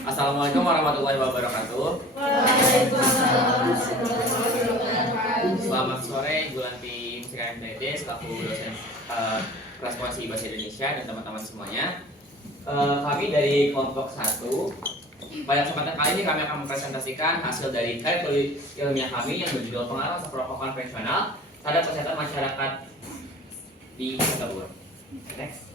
Assalamualaikum warahmatullahi wabarakatuh. Selamat sore, Bu Lanti Musika MPD, selaku dosen Responsi Bahasa Indonesia dan teman-teman semuanya. Kami dari kelompok 1. Pada kesempatan kali ini kami akan mempresentasikan hasil dari karya tulis ilmiah kami yang berjudul Pengaruh Asap Rokok Konvensional terhadap Kesehatan Masyarakat di Kota Bogor. Next.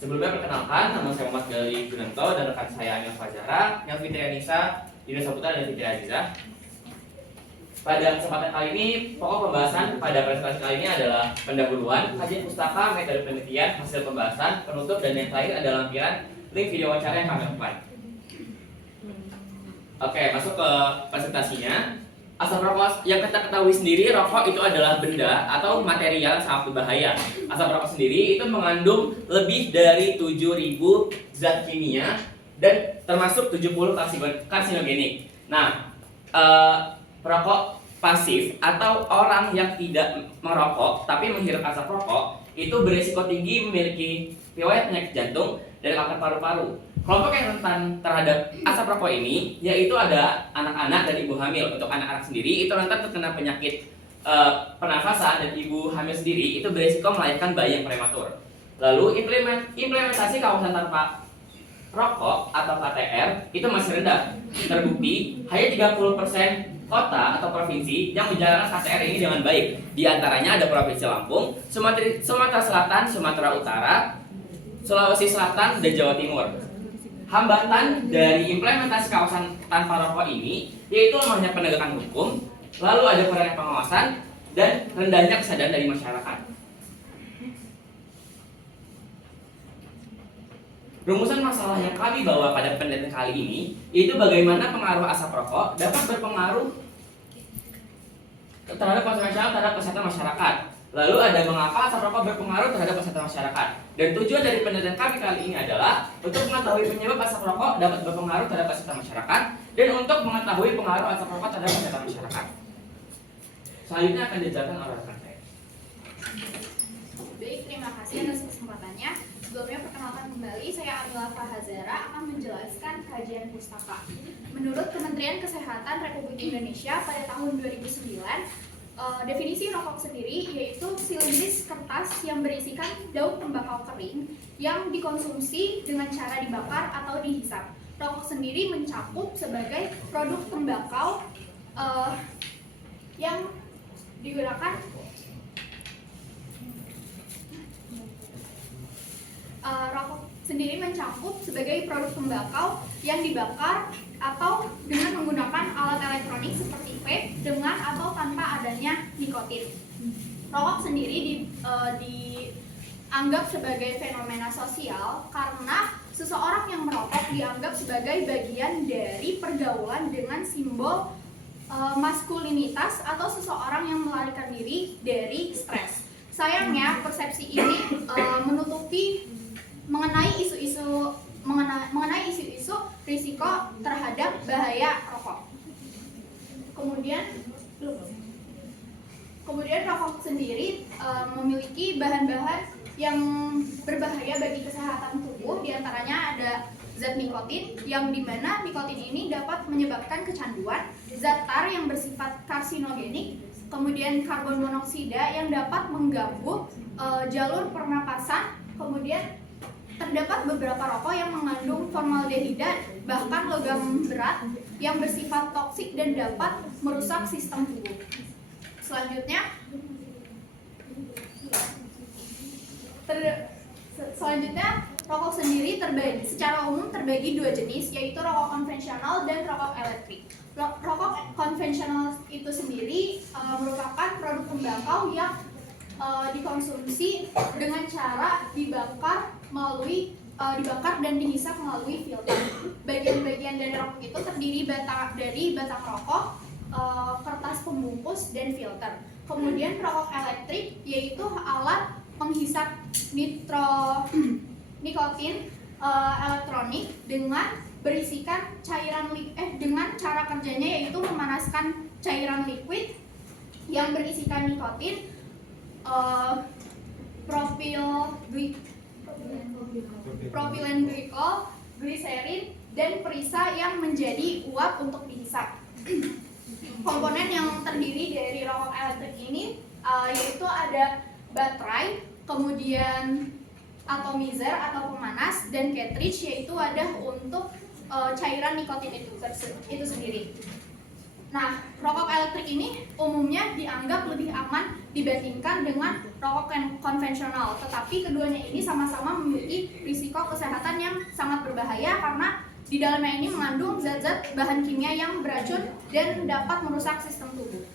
Sebelumnya perkenalkan, nama saya Muhammad Gali Gunanto dan rekan saya Amel Fajara, yang Fitri Anissa, Dina Saputra, dan Fitri Azizah. Pada kesempatan kali ini, pokok pembahasan pada presentasi kali ini adalah pendahuluan, kajian pustaka, metode penelitian, hasil pembahasan, penutup, dan yang terakhir adalah lampiran link video wawancara yang kami apply. Oke, masuk ke presentasinya. Asap rokok yang kita ketahui sendiri, rokok itu adalah benda atau material yang sangat berbahaya. Asap rokok sendiri itu mengandung lebih dari 7.000 zat kimia dan termasuk 70 karsinogenik. Nah, perokok pasif atau orang yang tidak merokok tapi menghirup asap rokok itu berisiko tinggi memiliki riwayat penyakit jantung dan kanker paru-paru. Kelompok yang rentan terhadap asap rokok ini yaitu ada anak-anak dan ibu hamil. Untuk anak-anak sendiri itu rentan terkena penyakit pernafasan dan ibu hamil sendiri itu berisiko melahirkan bayi yang prematur. Lalu implementasi kawasan tanpa rokok atau KTR itu masih rendah. Terbukti hanya 30% kota atau provinsi yang menjalankan KTR ini dengan baik. Di antaranya ada Provinsi Lampung, Sumatera Selatan, Sumatera Utara, Sulawesi Selatan, dan Jawa Timur. Hambatan dari implementasi kawasan tanpa rokok ini yaitu lemahnya penegakan hukum, lalu ada kurangnya pengawasan, dan rendahnya kesadaran dari masyarakat. Rumusan masalah yang kami bawa pada penelitian kali ini itu bagaimana pengaruh asap rokok dapat berpengaruh terhadap konvensional terhadap kesehatan masyarakat. Lalu ada mengapa asap rokok berpengaruh terhadap kesehatan masyarakat. Dan tujuan dari penelitian kami kali ini adalah untuk mengetahui penyebab asap rokok dapat berpengaruh terhadap kesehatan masyarakat dan untuk mengetahui pengaruh asap rokok terhadap kesehatan masyarakat. Selanjutnya akan dijelaskan oleh rekan saya. Baik, terima kasih atas kesempatannya. Sebelumnya perkenalkan kembali, saya Amila Fahazara akan menjelaskan kajian pustaka. Menurut Kementerian Kesehatan Republik Indonesia pada tahun 2009, definisi rokok sendiri yaitu silindris kertas yang berisikan daun tembakau kering yang dikonsumsi dengan cara dibakar atau dihisap. Rokok sendiri mencakup sebagai produk tembakau yang digunakan rokok sendiri mencakup sebagai produk tembakau yang dibakar atau dengan menggunakan alat elektronik seperti vape dengan atau tanpa adanya nikotin. Rokok sendiri dianggap sebagai fenomena sosial karena seseorang yang merokok dianggap sebagai bagian dari pergaulan dengan simbol maskulinitas atau seseorang yang melarikan diri dari stres. Sayangnya persepsi ini menutupi mengenai isu-isu risiko terhadap bahaya rokok. Kemudian rokok sendiri memiliki bahan-bahan yang berbahaya bagi kesehatan tubuh. Di antaranya ada zat nikotin, yang dimana nikotin ini dapat menyebabkan kecanduan, zat tar yang bersifat karsinogenik, kemudian karbon monoksida yang dapat mengganggu jalur pernapasan, kemudian terdapat beberapa rokok yang mengandung formaldehida, bahkan logam berat yang bersifat toksik dan dapat merusak sistem tubuh. Selanjutnya, rokok sendiri secara umum terbagi dua jenis, yaitu rokok konvensional dan rokok elektrik. Rokok konvensional itu sendiri merupakan produk tembakau yang dikonsumsi dengan cara dibakar dan dihisap melalui filter. Bagian-bagian dari rokok itu terdiri dari batang rokok, kertas pembungkus, dan filter. Kemudian rokok elektrik yaitu alat penghisap nikotin elektronik dengan berisikan cairan dengan cara kerjanya yaitu memanaskan cairan liquid yang berisikan nikotin, propilen glikol, gliserin, dan perisa yang menjadi uap untuk dihisap. Komponen yang terdiri dari rokok elektrik ini yaitu ada baterai, kemudian atomizer atau pemanas, dan cartridge yaitu wadah untuk cairan nikotin itu sendiri. Nah, rokok elektrik ini umumnya dianggap lebih aman dibandingkan dengan rokok konvensional, tetapi keduanya ini sama-sama memiliki risiko kesehatan yang sangat berbahaya karena di dalamnya ini mengandung zat-zat bahan kimia yang beracun dan dapat merusak sistem tubuh.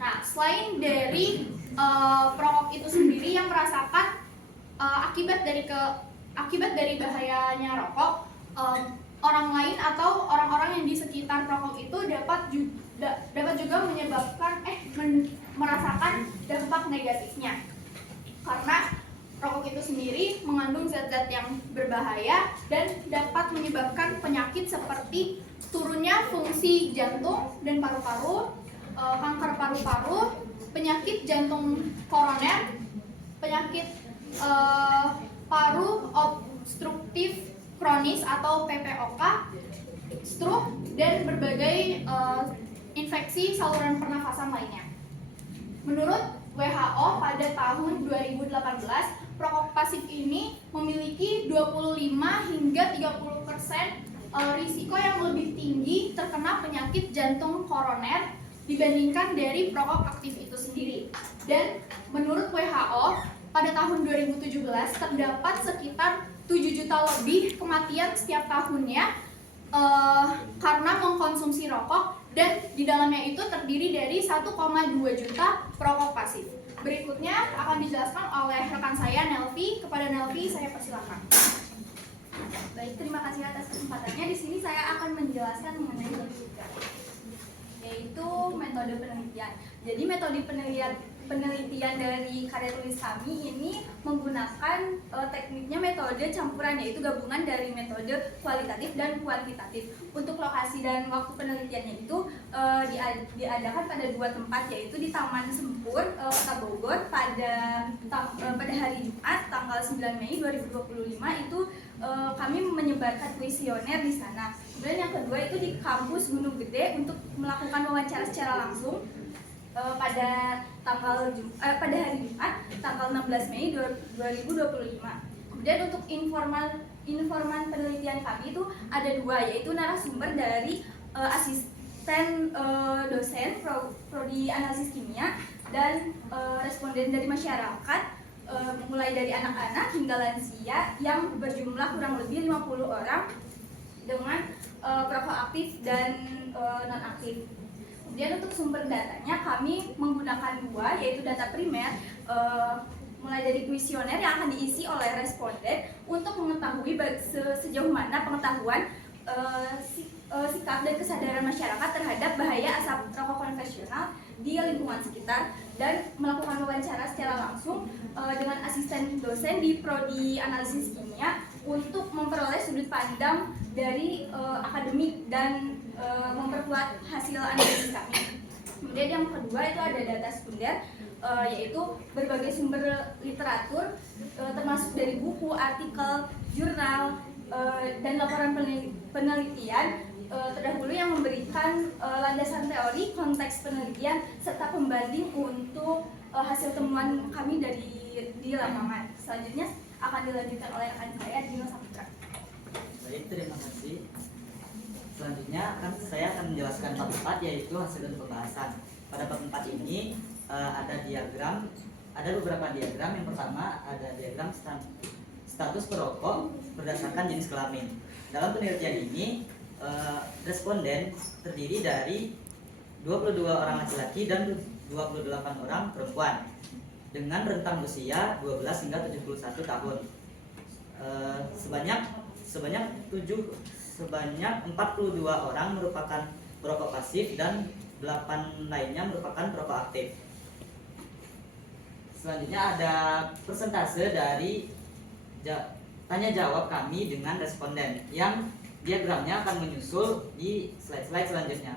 Nah, selain dari perokok itu sendiri yang merasakan akibat dari bahayanya rokok, orang lain atau orang-orang yang di sekitar perokok itu dapat juga merasakan dampak negatifnya, karena rokok itu sendiri mengandung zat-zat yang berbahaya dan dapat menyebabkan penyakit seperti turunnya fungsi jantung dan paru-paru, kanker paru-paru, penyakit jantung koroner, penyakit paru obstruktif kronis atau PPOK, stroke, dan berbagai infeksi saluran pernafasan lainnya. Menurut WHO pada tahun 2018, perokok pasif ini memiliki 25 hingga 30% risiko yang lebih tinggi terkena penyakit jantung koroner dibandingkan dari perokok aktif itu sendiri. Dan menurut WHO pada tahun 2017 terdapat sekitar 7 juta lebih kematian setiap tahunnya karena mengkonsumsi rokok, dan di dalamnya itu terdiri dari 1,2 juta perokok pasif. Berikutnya akan dijelaskan oleh rekan saya Nelvi. Kepada Nelvi saya persilakan. Baik, terima kasih atas kesempatannya. Di sini saya akan menjelaskan mengenai yaitu metode penelitian. Jadi metode penelitian dari karya tulis kami ini menggunakan tekniknya metode campuran, yaitu gabungan dari metode kualitatif dan kuantitatif. Untuk lokasi dan waktu penelitiannya itu diadakan pada 2 tempat, yaitu di Taman Sempur, Kota Bogor pada hari Jumat tanggal 9 Mei 2025 itu kami menyebarkan kuesioner di sana. Kemudian yang kedua itu di kampus Gunung Gede untuk melakukan wawancara secara langsung pada hari Jumat tanggal 16 Mei 2025. Kemudian untuk informan penelitian kami itu ada 2, yaitu narasumber dari asisten dosen prodi analisis kimia dan responden dari masyarakat, mulai dari anak-anak hingga lansia yang berjumlah kurang lebih 50 orang dengan perokok aktif dan non-aktif. Kemudian untuk sumber datanya kami menggunakan 2, yaitu data primer mulai dari kuesioner yang akan diisi oleh responden untuk mengetahui sejauh mana pengetahuan, sikap dan kesadaran masyarakat terhadap bahaya asap rokok konvensional di lingkungan sekitar, dan melakukan wawancara secara langsung dengan asisten dosen di prodi analisis kimia untuk memperoleh sudut pandang dari akademik dan memperkuat hasil analisis kami. Kemudian yang kedua itu ada data sekunder, yaitu berbagai sumber literatur termasuk dari buku, artikel, jurnal, dan laporan penelitian terdahulu yang memberikan landasan teori, konteks penelitian, serta pembanding untuk hasil temuan kami di lapangan. Selanjutnya akan dilanjutkan oleh rekan saya, Dino Saputra. Baik, terima kasih. Selanjutnya saya akan menjelaskan bab 4, yaitu hasil dan pembahasan. Pada bab 4 ini ada diagram, ada beberapa diagram. Yang pertama ada diagram status perokok berdasarkan jenis kelamin. Dalam penelitian ini responden terdiri dari 22 orang laki-laki dan 28 orang perempuan dengan rentang usia 12 hingga 71 tahun. Sebanyak 42 orang merupakan perokok pasif dan 8 lainnya merupakan perokok aktif. Selanjutnya ada persentase dari tanya jawab kami dengan responden, yang diagramnya akan menyusul di slide-slide selanjutnya.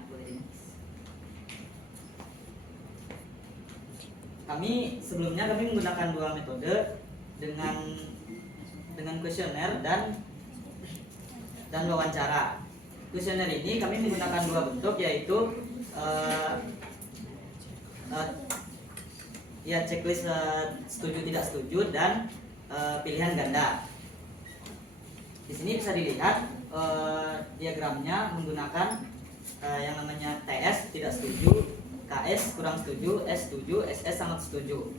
Sebelumnya kami menggunakan 2 metode dengan dengan kuesioner dan wawancara. Kuesioner ini kami menggunakan dua bentuk, yaitu ya checklist setuju tidak setuju dan pilihan ganda. Di sini bisa dilihat diagramnya menggunakan yang namanya TS tidak setuju, KS kurang setuju, S setuju, SS sangat setuju.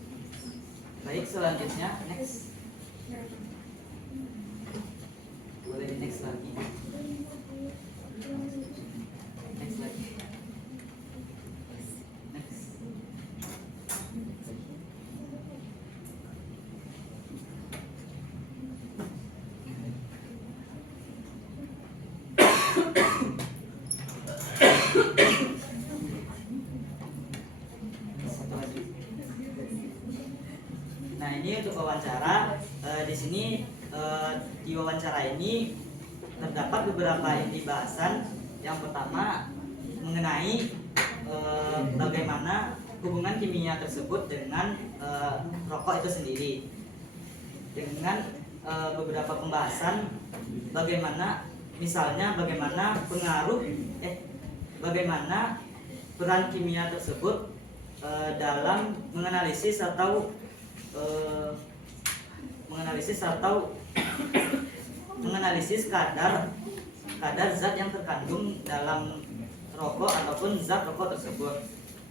Baik, selanjutnya next. Boleh di next lagi. Next lagi. Next. Satu lagi. Nah, ini untuk wawancara. Di sini di wawancara ini terdapat beberapa inti bahasan. Yang pertama mengenai bagaimana hubungan kimia tersebut dengan rokok itu sendiri, dengan beberapa pembahasan bagaimana misalnya bagaimana bagaimana peran kimia tersebut dalam menganalisis atau kadar zat yang terkandung dalam rokok ataupun zat rokok tersebut.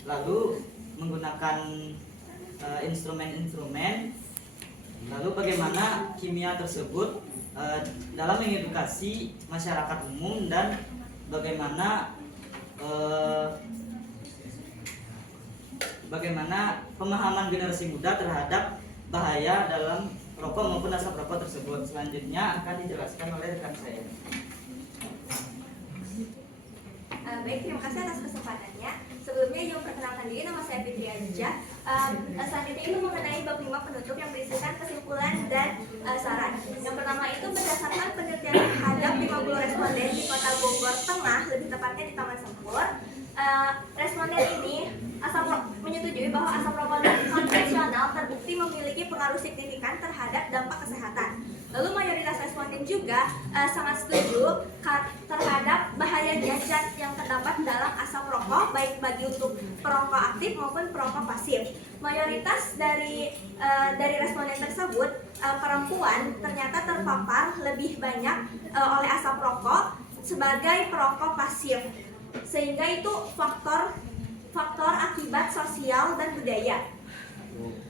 Lalu menggunakan instrumen-instrumen. Lalu bagaimana kimia tersebut dalam mengedukasi masyarakat umum dan bagaimana pemahaman generasi muda terhadap bahaya dalam rokok maupun asap rokok tersebut. Selanjutnya akan dijelaskan oleh rekan saya. Baik, terima kasih atas kesempatannya. Sebelumnya izin memperkenalkan diri, nama saya Fitri Aja. Selanjutnya itu mengenai bab 5 penutup yang berisikan kesimpulan dan saran. Yang pertama itu berdasarkan penelitian terhadap 50 responden di Kota Bogor Tengah, lebih tepatnya di Taman Sempur. Responden ini menyetujui bahwa asap rokok konvensional terbukti memiliki pengaruh signifikan terhadap dampak kesehatan. Lalu mayoritas responden juga sangat setuju terhadap bahayanya zat yang terdapat dalam asap rokok, baik bagi untuk perokok aktif maupun perokok pasif. Mayoritas dari responden tersebut perempuan ternyata terpapar lebih banyak oleh asap rokok sebagai perokok pasif, sehingga itu faktor akibat sosial dan budaya.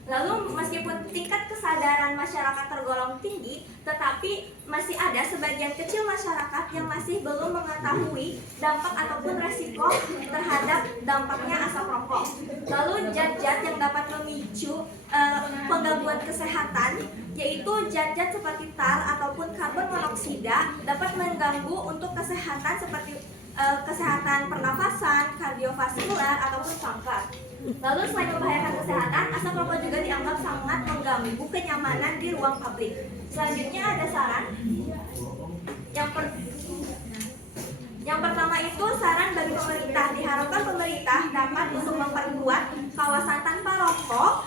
Lalu meskipun tingkat kesadaran masyarakat tergolong tinggi, tetapi masih ada sebagian kecil masyarakat yang masih belum mengetahui dampak ataupun resiko terhadap dampaknya asap rokok. Lalu zat-zat yang dapat memicu penggangguan kesehatan, yaitu zat-zat seperti tar ataupun karbon monoksida, dapat mengganggu untuk kesehatan seperti kesehatan pernafasan, kardiovaskular ataupun kanker. Lalu selain membahayakan kesehatan, asap rokok juga dianggap sangat mengganggu kenyamanan di ruang publik. Selanjutnya ada saran. Yang pertama itu saran bagi pemerintah. Diharapkan pemerintah dapat untuk memperkuat kawasan tanpa rokok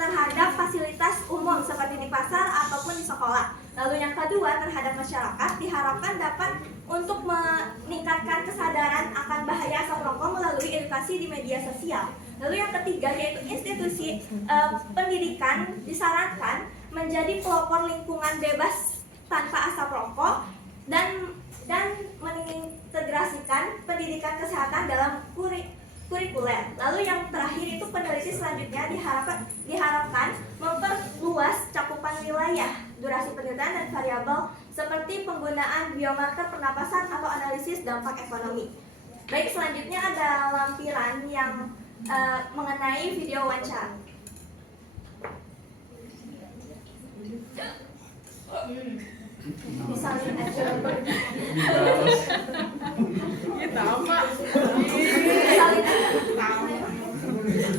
terhadap fasilitas umum seperti di pasar ataupun di sekolah. Lalu yang kedua, terhadap masyarakat diharapkan dapat untuk meningkatkan kesadaran akan bahaya asap rokok melalui edukasi di media sosial. Lalu yang ketiga, yaitu institusi pendidikan disarankan menjadi pelopor lingkungan bebas tanpa asap rokok dan mengintegrasikan pendidikan kesehatan dalam kurikuler. Lalu yang terakhir itu peneliti selanjutnya diharapkan memperluas cakupan wilayah, durasi penelitian dan variabel seperti penggunaan biomarker pernapasan atau analisis dampak ekonomi. Baik, selanjutnya ada lampiran yang mengenai video wawancara. Disalin aja. Sama. Disalin aja.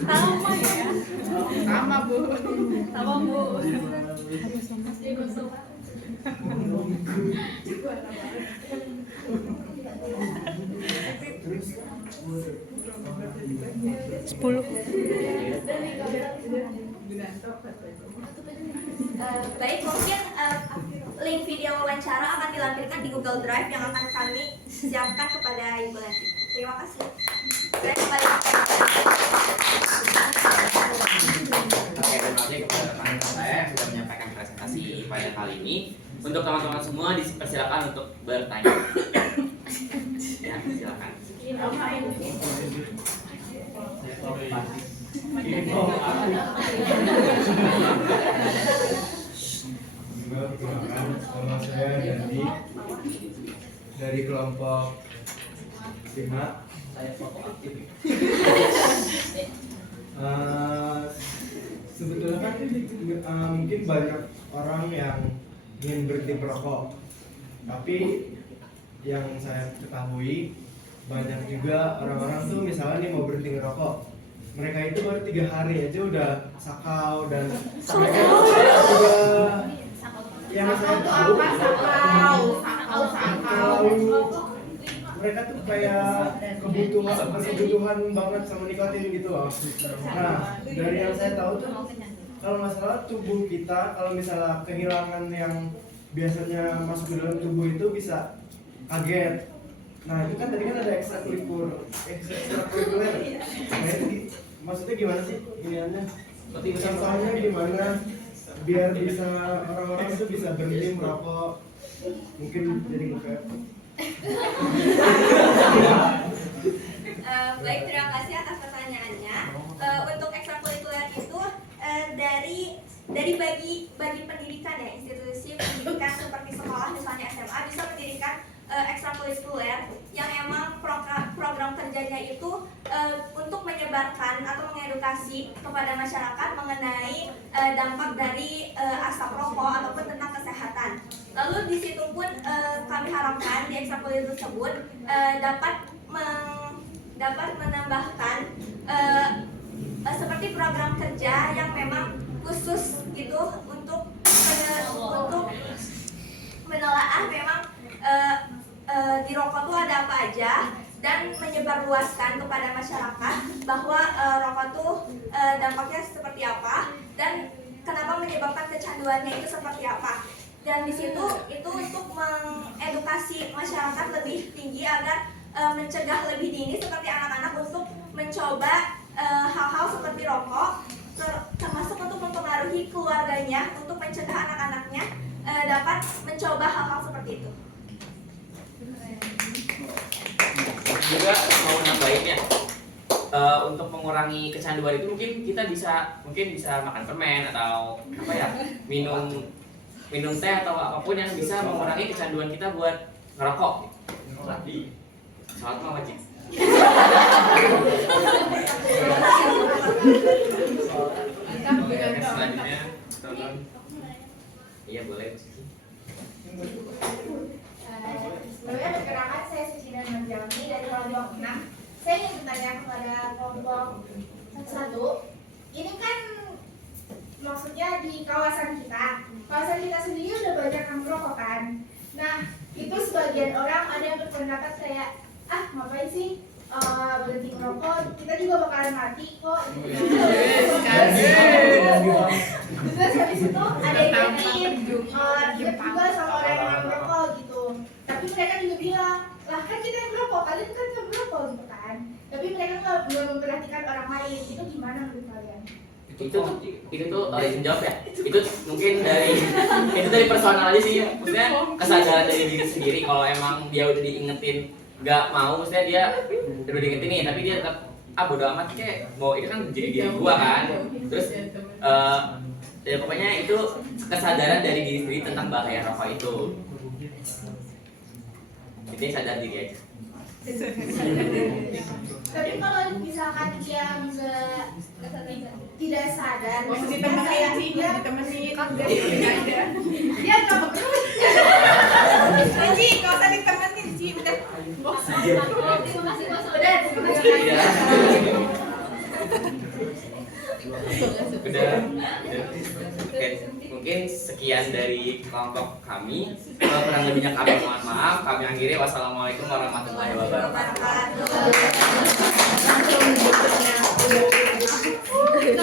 Sama ya. Sama Bu. Sama Bu. Baik, mungkin wawancara akan dilampirkan di Google Drive yang akan kami siapkan kepada Ibu Lenti. Terima kasih. Saya kembali. Oke, terima kasih kepada rekan-rekan saya yang sudah menyampaikan presentasi pada kali ini. Untuk teman-teman semua dipersilakan untuk bertanya. Ya, silakan. Perkenalkan, nama saya Dandi dari kelompok 5. Saya foto aktif. Sebetulnya kan mungkin banyak orang yang ingin berhenti merokok, tapi yang saya ketahui banyak juga orang-orang tuh misalnya nih mau berhenti ngerokok, mereka itu baru 3 hari aja udah sakau dan mereka udah yang saya tahu mereka tuh kayak kebutuhan banget sama nikotin gitu loh. Nah, dari yang saya tahu tuh kalau masalah tubuh kita, kalau misalnya kehilangan yang biasanya masuk ke dalam tubuh itu bisa kaget. Nah, itu kan tadi kan ada ekstrakurikuler. Nah, itu maksudnya gimana sih iniannya? Contohnya gimana biar bisa orang-orang itu bisa berhenti merokok, mungkin jadi nge-vape. Baik, terima kasih atas pertanyaannya. Untuk ekstrakurikuler itu dari bagi pendidikan ya, institusi pendidikan seperti sekolah misalnya SMA bisa mendirikan ekstrakurikuler yang emang program kerjanya itu untuk menyebarkan atau mengedukasi kepada masyarakat mengenai dampak dari asap rokok ataupun tentang kesehatan. Lalu di situ pun kami harapkan di ekstrakurikuler tersebut dapat menambahkan seperti program kerja yang memang khusus gitu untuk menelaah memang di rokok itu ada apa aja dan menyebarluaskan kepada masyarakat bahwa rokok itu dampaknya seperti apa dan kenapa menyebabkan kecanduannya itu seperti apa. Dan di situ itu untuk mengedukasi masyarakat lebih tinggi agar mencegah lebih dini seperti anak-anak untuk mencoba hal-hal seperti rokok, termasuk untuk mempengaruhi keluarganya untuk mencegah anak-anaknya dapat mencoba hal-hal seperti itu. Juga mau nambahin ya, untuk mengurangi kecanduan itu mungkin kita bisa makan permen atau apa ya, minum teh atau apapun yang bisa mengurangi kecanduan kita buat ngerokok. Selamat malam wajib. Selanjutnya, tonton. Iya boleh. Sebelumnya perkenalkan saya Sucina Manjami dari kelompok 6. Saya ingin bertanya kepada kelompok 1. Ini kan maksudnya di kawasan kita. Kawasan kita sendiri udah banyak yang merokok kan. Nah, itu sebagian orang ada yang berpendapat kayak ngapain sih berhenti merokok, kita juga bakalan mati kok. Terus habis itu ada yang ingin juga sama orang yang merokok gitu. Tapi mereka juga bilang, lah kan kita yang merokok, kalian kan nggak merokok gitu kan. Tapi mereka belum memperhatikan orang lain. Itu gimana menurut kalian? Itu tuh jawab ya. Itu mungkin dari personal aja sih. Maksudnya kesadaran dari diri sendiri. Kalau emang dia udah diingetin nggak mau, maksudnya dia udah diingetin nih, tapi dia tetap bodo amat kayak mau, itu kan jadi diri gua kan. Terus ya pokoknya itu kesadaran dari diri sendiri tentang bahaya rokok itu. Jadi sadar diri aja. Tapi kalau misalkan dia bisa tidak sadar, ditemenin sih, ditemenin aja. dia coba terus. Ci, nggak usah ditemenin sih, udah bosan. Terima kasih bos. Udah, terima kasih. Iya. Udah. Oke, mungkin sekian dari kelompok kami. Kalau kurang lebihnya kami mohon maaf. Kami akhiri. Wassalamualaikum warahmatullahi wabarakatuh.